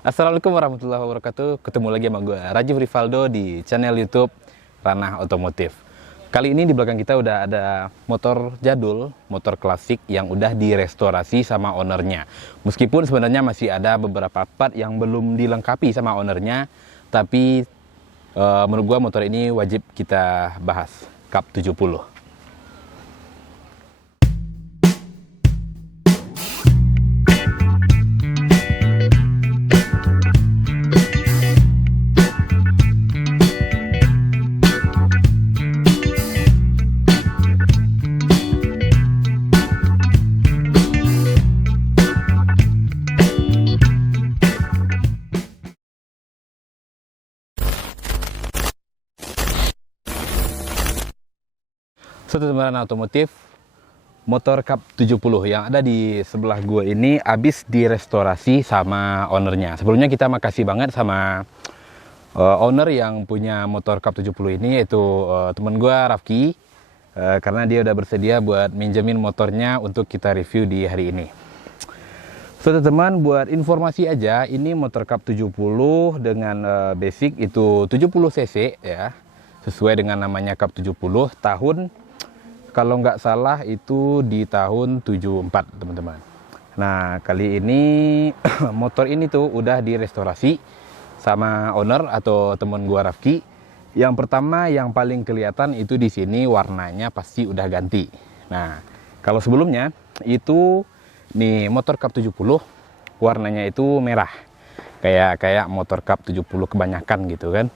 Assalamualaikum warahmatullahi wabarakatuh. Ketemu lagi sama gue, Rajif Rivaldo, di channel YouTube Ranah Otomotif. Kali ini di belakang kita udah ada motor jadul, motor klasik yang udah direstorasi sama ownernya. Meskipun sebenarnya masih ada beberapa part yang belum dilengkapi sama ownernya, tapi menurut gue motor ini wajib kita bahas. Cup 70. Teman otomotif, motor Cup 70 yang ada di sebelah gua ini habis direstorasi sama ownernya. Sebelumnya kita makasih banget sama owner yang punya motor Cup 70 ini, yaitu temen gua Rafki, karena dia udah bersedia buat minjemin motornya untuk kita review di hari ini. Teman, buat informasi aja, ini motor Cup 70 dengan basic itu 70 cc ya, sesuai dengan namanya Cup 70. Tahun kalau nggak salah itu di tahun 74, teman-teman. Nah, kali ini motor ini tuh udah direstorasi sama owner atau temen gua Rafki. Yang pertama yang paling kelihatan itu di sini warnanya pasti udah ganti. Nah, kalau sebelumnya itu nih motor Cup 70 warnanya itu merah. Kayak motor Cup 70 kebanyakan gitu kan.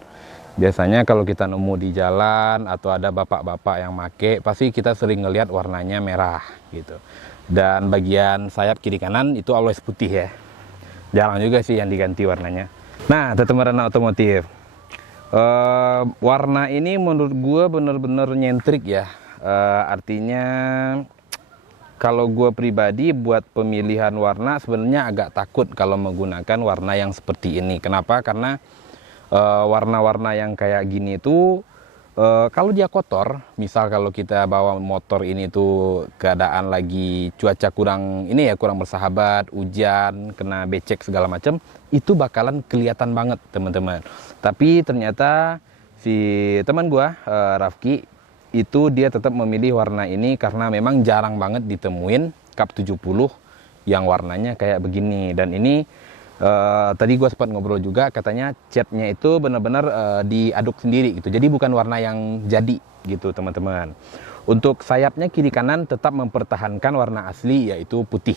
Biasanya kalau kita nemu di jalan atau ada bapak-bapak yang make, pasti kita sering ngelihat warnanya merah gitu. Dan bagian sayap kiri kanan itu always putih ya. Jarang juga sih yang diganti warnanya. Nah, teman-teman otomotif, warna ini menurut gue bener-bener nyentrik ya. Artinya kalau gue pribadi buat pemilihan warna sebenarnya agak takut kalau menggunakan warna yang seperti ini. Kenapa? Karena warna-warna yang kayak gini tuh kalau dia kotor, misal kalau kita bawa motor ini tuh keadaan lagi cuaca kurang bersahabat, hujan, kena becek segala macam, itu bakalan kelihatan banget teman-teman. Tapi ternyata si teman gua Rafki itu dia tetap memilih warna ini karena memang jarang banget ditemuin Cup 70 yang warnanya kayak begini. Dan ini tadi gue sempat ngobrol juga, katanya catnya itu benar-benar diaduk sendiri gitu, jadi bukan warna yang jadi gitu teman-teman. Untuk sayapnya kiri kanan tetap mempertahankan warna asli, yaitu putih.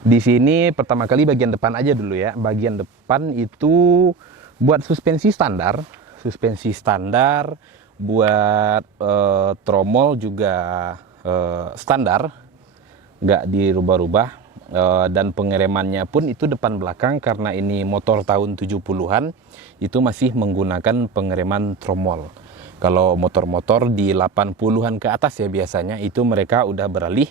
Di sini pertama kali bagian depan aja dulu ya. Bagian depan itu buat suspensi standar, buat tromol juga standar, nggak dirubah-rubah. Dan pengeremannya pun itu depan belakang, karena ini motor tahun 70-an itu masih menggunakan pengereman tromol. Kalau motor-motor di 80-an ke atas ya biasanya itu mereka udah beralih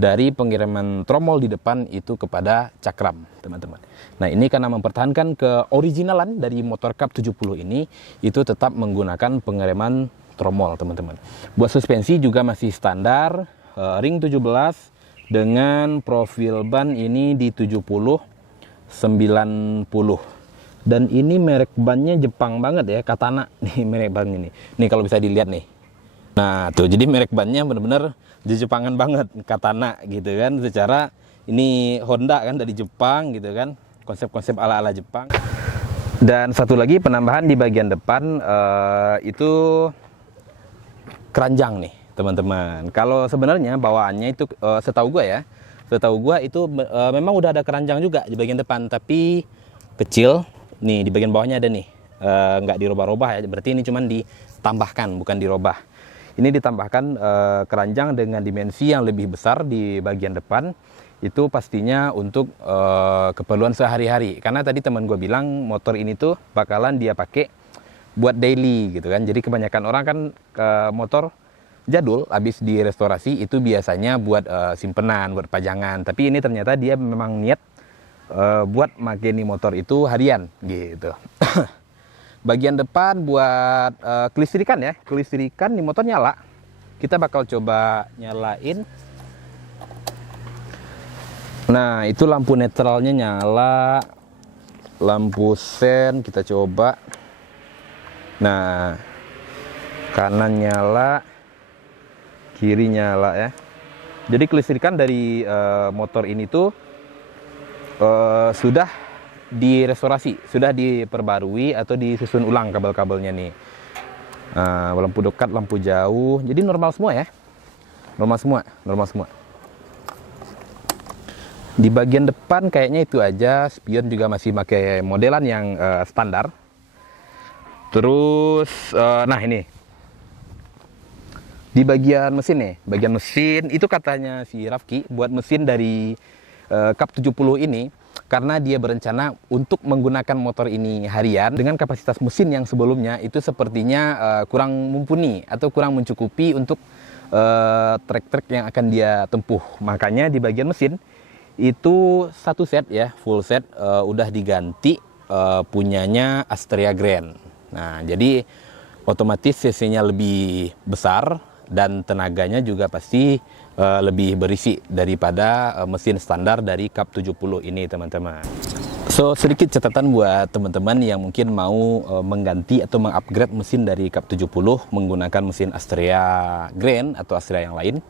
dari pengereman tromol di depan itu kepada cakram, teman-teman. Nah, ini karena mempertahankan keoriginalan dari motor Cup 70 ini, itu tetap menggunakan pengereman tromol, teman-teman. Buat suspensi juga masih standar, ring 17 dengan profil ban ini di 70 90. Dan ini merek bannya Jepang banget ya, Katana nih merek ban ini. Nih kalau bisa dilihat nih. Nah, tuh jadi merek bannya bener-bener Jepangan banget, Katana gitu kan. Secara ini Honda kan dari Jepang gitu kan. Konsep-konsep ala-ala Jepang. Dan satu lagi penambahan di bagian depan itu keranjang nih, teman-teman. Kalau sebenarnya bawaannya itu setahu gue itu memang udah ada keranjang juga di bagian depan, tapi kecil. Nih di bagian bawahnya ada nih, nggak dirubah-rubah ya, berarti ini cuman ditambahkan bukan dirubah. Ini ditambahkan keranjang dengan dimensi yang lebih besar di bagian depan, itu pastinya untuk keperluan sehari-hari. Karena tadi teman gue bilang motor ini tuh bakalan dia pakai buat daily gitu kan. Jadi kebanyakan orang kan motor jadul habis direstorasi itu biasanya buat simpenan, buat pajangan. Tapi ini ternyata dia memang niat buat makeni motor itu harian gitu. Bagian depan buat kelistrikan ya. Kelistrikan di motor nyala. Kita bakal coba nyalain. Nah, itu lampu netralnya nyala. lampu sen kita coba. Nah, kanan nyala, kiri nyala ya. Jadi kelistrikan dari motor ini tuh sudah direstorasi, sudah diperbarui atau disusun ulang kabel-kabelnya nih. Lampu dekat, lampu jauh, jadi normal semua ya. Normal semua. Di bagian depan kayaknya itu aja, spion juga masih pakai modelan yang standar. Terus, nah ini di bagian mesin nih, bagian mesin itu katanya si Rafki buat mesin dari Cup 70 ini karena dia berencana untuk menggunakan motor ini harian dengan kapasitas mesin yang sebelumnya itu sepertinya kurang mumpuni atau kurang mencukupi untuk trek-trek yang akan dia tempuh. Makanya di bagian mesin itu satu set ya, full set udah diganti punyanya Astrea Grand. Nah, jadi otomatis cc-nya lebih besar dan tenaganya juga pasti lebih berisi daripada mesin standar dari Cup 70 ini, teman-teman. So, sedikit catatan buat teman-teman yang mungkin mau mengganti atau mengupgrade mesin dari Cup 70 menggunakan mesin Astrea Grand atau Astrea yang lain.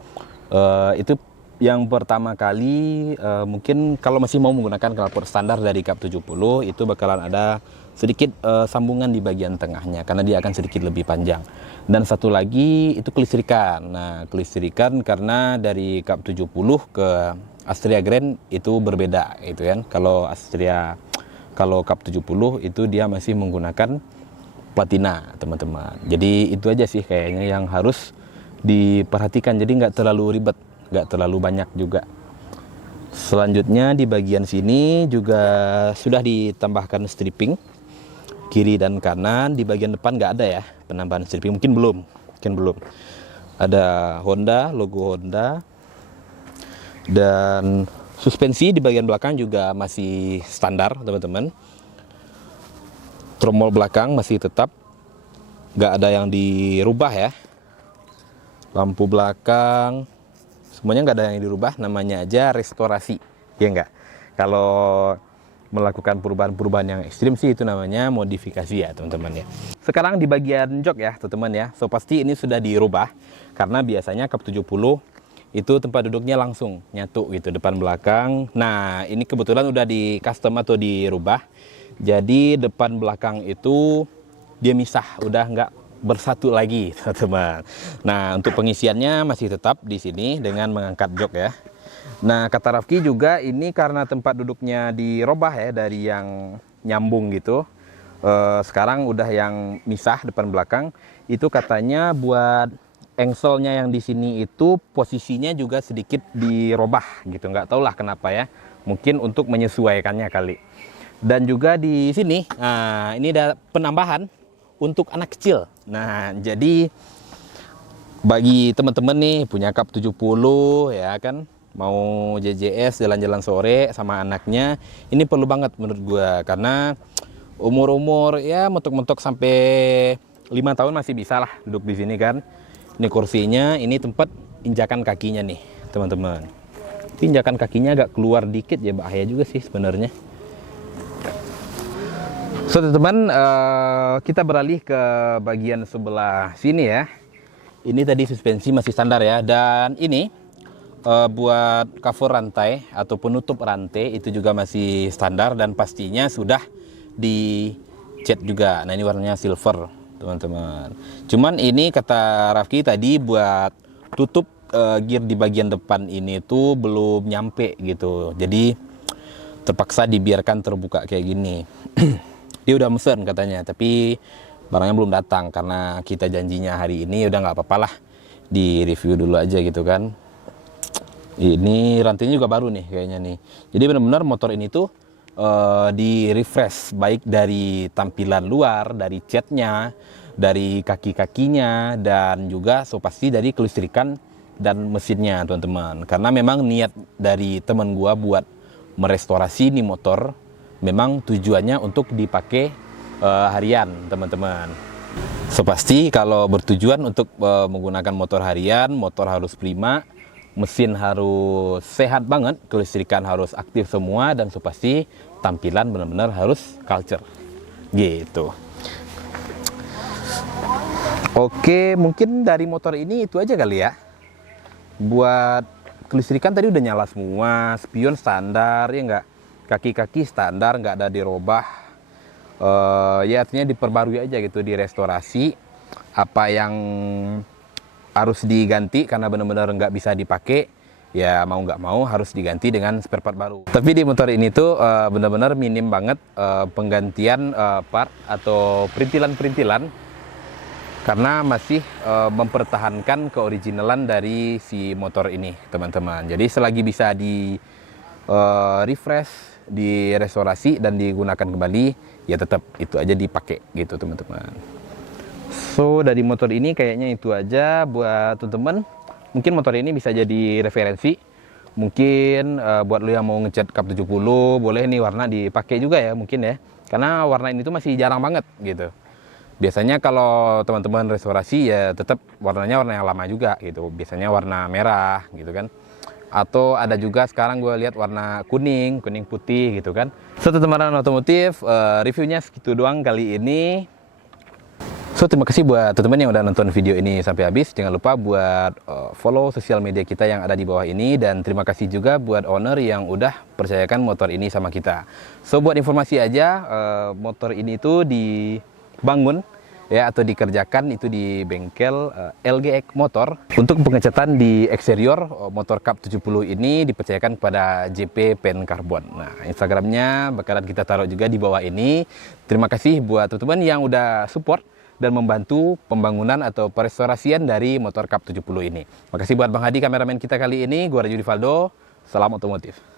Itu yang pertama kali mungkin kalau masih mau menggunakan knalpot standar dari Cup 70 itu bakalan ada sedikit sambungan di bagian tengahnya karena dia akan sedikit lebih panjang. Dan satu lagi itu kelistrikan. Nah, kelistrikan karena dari Cup 70 ke Astrea Grand itu berbeda gitu kan. Kalau Cup 70 itu dia masih menggunakan platina, teman-teman. Jadi itu aja sih kayaknya yang harus diperhatikan. Jadi nggak terlalu ribet, nggak terlalu banyak juga. Selanjutnya di bagian sini juga sudah ditambahkan stripping kiri dan kanan. Di bagian depan nggak ada ya penambahan stripping, mungkin belum. Ada Honda, logo Honda, dan suspensi di bagian belakang juga masih standar, teman-teman. Tromol belakang masih tetap nggak ada yang dirubah ya. Lampu belakang semuanya nggak ada yang dirubah, namanya aja restorasi, ya enggak? Kalau melakukan perubahan-perubahan yang ekstrim sih itu namanya modifikasi ya, teman-teman ya. Sekarang di bagian jok ya, teman-teman ya. So pasti ini sudah dirubah karena biasanya Cup 70 itu tempat duduknya langsung nyatu gitu depan belakang. Nah, ini kebetulan udah di custom atau dirubah. Jadi depan belakang itu dia misah, udah nggak bersatu lagi, teman-teman. Nah, untuk pengisiannya masih tetap di sini dengan mengangkat jok ya. Nah, kata Rafki juga ini karena tempat duduknya dirubah ya dari yang nyambung gitu. Sekarang udah yang misah depan belakang. Itu katanya buat engselnya yang di sini itu posisinya juga sedikit dirubah gitu. Nggak tahu lah kenapa ya. Mungkin untuk menyesuaikannya kali. Dan juga di sini, nah ini ada penambahan untuk anak kecil. Nah, jadi bagi teman-teman nih punya Cup 70 ya kan, mau JJS jalan-jalan sore sama anaknya, ini perlu banget menurut gua karena umur-umur ya mentok-mentok sampai 5 tahun masih bisa lah duduk di sini kan. Ini kursinya, ini tempat injakan kakinya nih, teman-teman. Injakan kakinya agak keluar dikit ya, bahaya juga sih sebenarnya. So, teman-teman, kita beralih ke bagian sebelah sini ya. Ini tadi suspensi masih standar ya, dan ini buat cover rantai atau penutup rantai itu juga masih standar dan pastinya sudah dicat juga. Nah, ini warnanya silver, teman-teman. Cuman ini kata Rafki tadi buat tutup gear di bagian depan ini tuh belum nyampe gitu. Jadi terpaksa dibiarkan terbuka kayak gini. Dia udah mesen katanya, tapi barangnya belum datang karena kita janjinya hari ini. Udah nggak apa-apa lah, di review dulu aja gitu kan. Ini rantainya juga baru nih kayaknya nih. Jadi benar-benar motor ini tuh di refresh baik dari tampilan luar, dari catnya, dari kaki-kakinya, dan juga so pasti dari kelistrikan dan mesinnya, teman-teman. Karena memang niat dari teman gua buat merestorasi nih motor memang tujuannya untuk dipakai harian, teman-teman. So pasti kalau bertujuan untuk menggunakan motor harian, motor harus prima, mesin harus sehat banget, kelistrikan harus aktif semua, dan so pasti tampilan benar-benar harus culture gitu. Oke, mungkin dari motor ini itu aja kali ya. Buat kelistrikan tadi udah nyala semua, spion standar ya enggak, kaki-kaki standar, nggak ada dirubah. Ya artinya diperbarui aja gitu, direstorasi. Apa yang harus diganti karena benar-benar nggak bisa dipakai, ya mau nggak mau harus diganti dengan spare part baru. Tapi di motor ini tuh benar-benar minim banget penggantian part atau perintilan-perintilan, karena masih mempertahankan keoriginalan dari si motor ini, teman-teman. Jadi selagi bisa di refresh, direstorasi dan digunakan kembali, ya tetap itu aja dipakai gitu, teman-teman. So dari motor ini kayaknya itu aja buat teman-teman. Mungkin motor ini bisa jadi referensi. Mungkin buat lo yang mau ngecat Cup 70, boleh nih warna dipakai juga ya mungkin ya. Karena warna ini tuh masih jarang banget gitu. Biasanya kalau teman-teman restorasi ya tetap warnanya warna yang lama juga gitu. Biasanya warna merah gitu kan. Atau ada juga sekarang gue lihat warna kuning, kuning putih gitu kan. So teman-teman otomotif, reviewnya segitu doang kali ini. So terima kasih buat teman-teman yang udah nonton video ini sampai habis. Jangan lupa buat follow sosial media kita yang ada di bawah ini. Dan terima kasih juga buat owner yang udah percayakan motor ini sama kita. So buat informasi aja, motor ini tuh dibangun ya atau dikerjakan itu di bengkel LGX Motor. Untuk pengecatan di eksterior motor Cup 70 ini dipercayakan kepada JP Pen Carbon. Nah, Instagramnya bakalan kita taruh juga di bawah ini. Terima kasih buat teman-teman yang udah support dan membantu pembangunan atau perestorasian dari motor Cup 70 ini. Makasih buat Bang Hadi, kameramen kita kali ini. Gua Raju Rivaldo, salam otomotif.